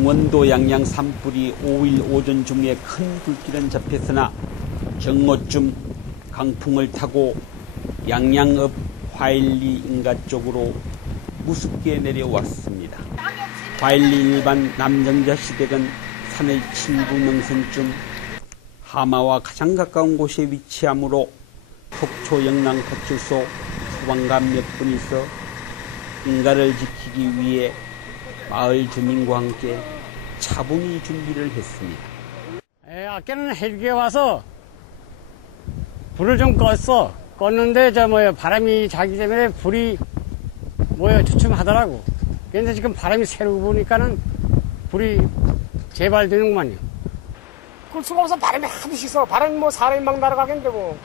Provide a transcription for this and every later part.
강원도 양양 산불이 5일 오전 중에 큰 불길은 잡혔으나 경호쯤 강풍을 타고 양양읍 화일리 인가 쪽으로 무섭게 내려왔습니다. 화일리 일반 남정자 시댁은 3일 7부 명선쯤 하마와 가장 가까운 곳에 위치하므로 속초 영랑 파출소 소방관 몇 분이서 인가를 지키기 위해 마을 주민과 함께 차분히 준비를 했습니다. 예, 아까는 헬기가 와서 불을 좀 껐어. 껐는데 저 뭐야 바람이 자기 때문에 불이 뭐야 주춤하더라고. 근데 지금 바람이 새로 부니까는 불이 재발되는구만요. 끌 수가 없어 바람이 하듯이 있어 바람이 뭐 사람이 막 날아가겠는데 뭐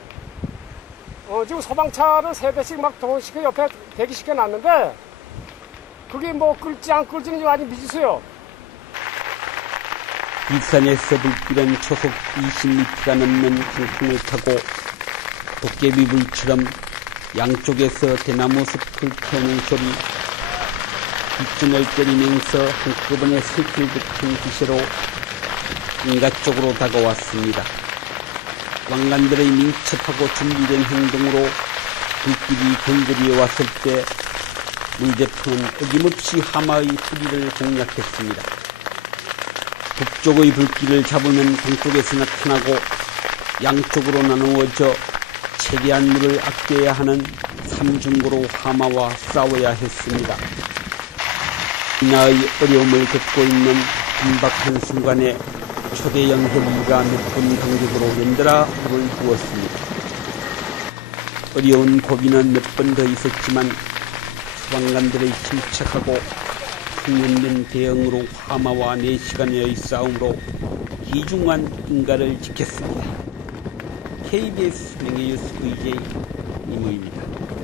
어, 지금 소방차를 세 대씩 막 동시에 옆에 대기시켜 놨는데 그게 뭐 끌지 안 끌지는 아직 미지수요 일산에서 불길은 초속 20m가 넘는 강풍을 타고 도깨비 불처럼 양쪽에서 대나무 숲을 태우는 소리, 빗줄을 때리면서 한꺼번에 슬플 듯한 기세로 인가 쪽으로 다가왔습니다. 왕관들의 민첩하고 준비된 행동으로 불길이 근거리에 왔을 때 물제품은 어김없이 하마의 뿌리를 공략했습니다. 북쪽의 불길을 잡으면 동쪽에서 나타나고 양쪽으로 나누어져 최대한 물을 아껴야 하는 삼중고로 하마와 싸워야 했습니다. 이나의 어려움을 겪고 있는 긴박한 순간에 초대형 헬기가 몇분 간격으로 연달아 불을 부었습니다. 어려운 고비는 몇 번 더 있었지만 소방관들의 침착하고 훈련된 대응으로 하마와 4시간의 싸움으로 기중한 인가를 지켰습니다. KBS 명예뉴스 VJ 이무입니다.